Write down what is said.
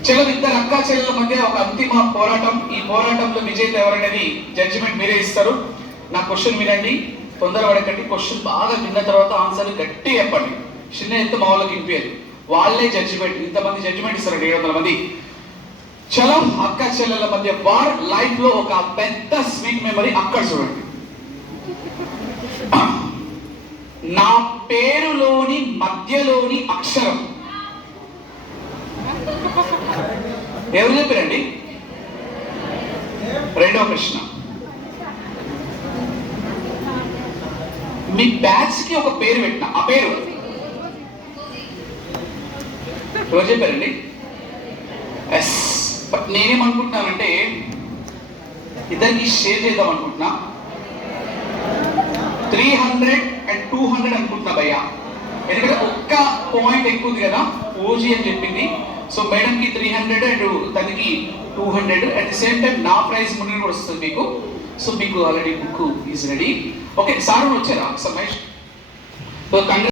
ఇద్దరు అక్కా చెల్లెల మధ్య ఒక అంతిమ పోరాటం. ఈ పోరాటంలో విజేత ఎవరనేది జడ్జిమెంట్ మీరే ఇస్తారు. నా క్వశ్చన్ వినండి, తొందరపడకండి. క్వశ్చన్ బాగా విన్న తర్వాత ఆన్సర్ గట్టి చెప్పండి. చిన్న ఎత్తు మా వాళ్ళకి వినిపించదు, వాళ్ళే జడ్జిమెంట్. ఇంతమంది జడ్జిమెంట్ ఇస్తారు, 700 మంది. చలో, అక్క చెల్లెల మధ్య వార్. లైఫ్ లో ఒక పెద్ద స్వీట్ మెమరీ అక్కడ చూడండి. నా పేరులోని మధ్యలోని అక్షరం ఎవరు చెప్పారండి? రెండో ప్రశ్న, మీ బ్యాచ్ కి ఒక పేరు పెట్టిన, ఆ పేరు ఎవరు చెప్పారండి? ఎస్. బట్ నేనేమనుకుంటున్నానంటే ఇద్దరికి షేర్ చేద్దాం అనుకుంటున్నా. 300 and 200 అనుకుంటున్నా భయ్య, ఎందుకంటే ఒక్క పాయింట్ ఎక్కువ ఉంది కదా, ఓజీ అని చెప్పింది. సో మేడంకి 300 అండ్ తనకి 200. అట్ ది సేమ్ టైం నా ప్రైజ్ ముందు కూడా వస్తుంది మీకు. సో మీకు already book is ready. Okay, sir వచ్చారా? సో మహేష్